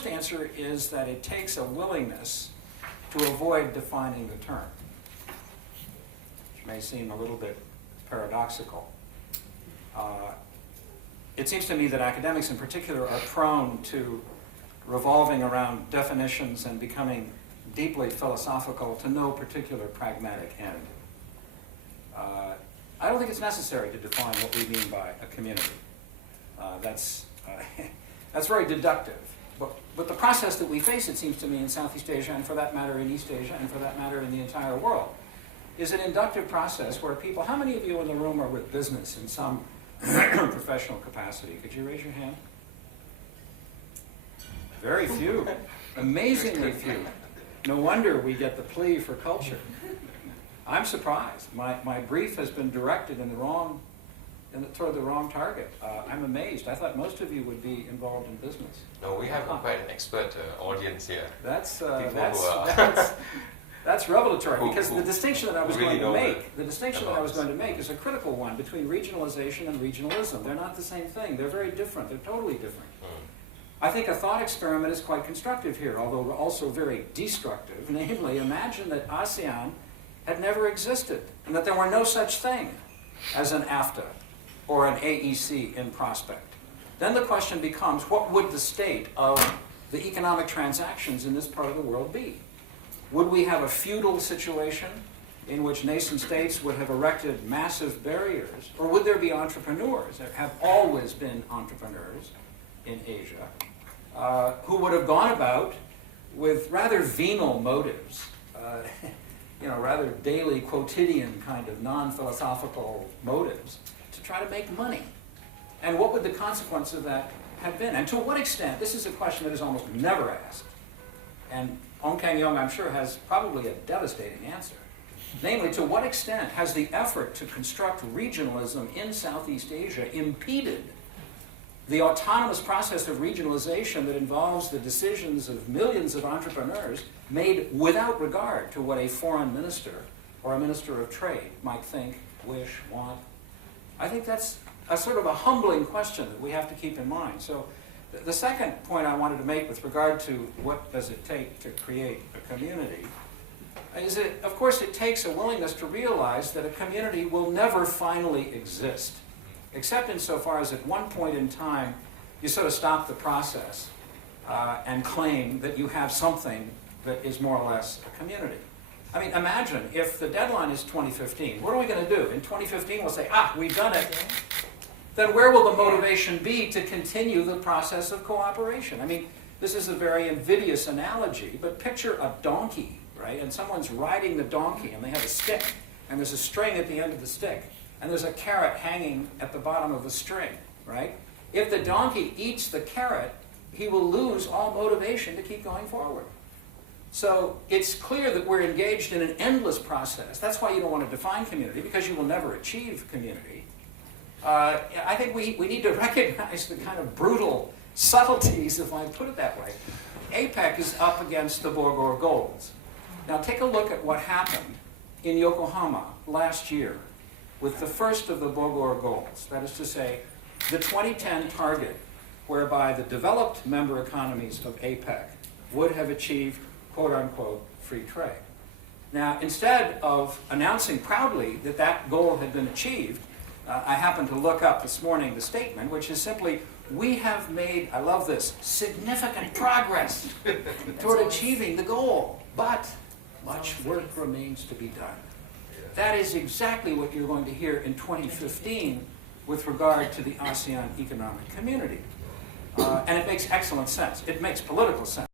first answer is that it takes a willingness to avoid defining the term, which may seem a little bit paradoxical. It seems to me that academics in particular are prone to revolving around definitions and becoming deeply philosophical to no particular pragmatic end. I don't think it's necessary to define what we mean by a community. That's very deductive. But the process that we face, it seems to me, in Southeast Asia, and for that matter in East Asia, and for that matter in the entire world, is an inductive process where people, how many of you in the room are with business in some professional capacity? Could you raise your hand? Very few. Amazingly few. No wonder we get the plea for culture. I'm surprised. My brief has been directed in the wrong, toward the wrong target. I'm amazed. I thought most of you would be involved in business. No, we have quite an expert audience here. That's revelatory, because the distinction that I was going to make, is a critical one between regionalization and regionalism. They're not the same thing. They're very different. They're totally different. I think a thought experiment is quite constructive here, although also very destructive. Namely, imagine that ASEAN had never existed, and that there were no such thing as an AFTA or an AEC in prospect. Then the question becomes, what would the state of the economic transactions in this part of the world be? Would we have a feudal situation in which nation states would have erected massive barriers? Or would there be entrepreneurs? There have always been entrepreneurs in Asia who would have gone about with rather venal motives, rather daily, quotidian kind of non-philosophical motives to try to make money. And what would the consequence of that have been? And to what extent, this is a question that is almost never asked, and Ong Kang-yong, I'm sure, has probably a devastating answer. Namely, to what extent has the effort to construct regionalism in Southeast Asia impeded the autonomous process of regionalization that involves the decisions of millions of entrepreneurs made without regard to what a foreign minister or a minister of trade might think, wish, want? I think that's a sort of a humbling question that we have to keep in mind. So the second point I wanted to make with regard to what does it take to create a community is that, of course, it takes a willingness to realize that a community will never finally exist, except insofar as at one point in time you sort of stop the process and claim that you have something that is more or less a community. I mean, imagine if the deadline is 2015. What are we going to do? In 2015 we'll say, we've done it. Then where will the motivation be to continue the process of cooperation? I mean, this is a very invidious analogy, but picture a donkey, right? And someone's riding the donkey, and they have a stick, and there's a string at the end of the stick, and there's a carrot hanging at the bottom of the string, right? If the donkey eats the carrot, he will lose all motivation to keep going forward. So it's clear that we're engaged in an endless process. That's why you don't want to define community, because you will never achieve community. I think we need to recognize the kind of brutal subtleties, if I put it that way. APEC is up against the Bogor goals. Now take a look at what happened in Yokohama last year with the first of the Bogor goals. That is to say, the 2010 target whereby the developed member economies of APEC would have achieved, quote-unquote, free trade. Now, instead of announcing proudly that that goal had been achieved, I happened to look up this morning the statement, which is simply, we have made, I love this, significant progress toward achieving the goal, but much work remains to be done. That is exactly what you're going to hear in 2015 with regard to the ASEAN Economic Community. And it makes excellent sense. It makes political sense.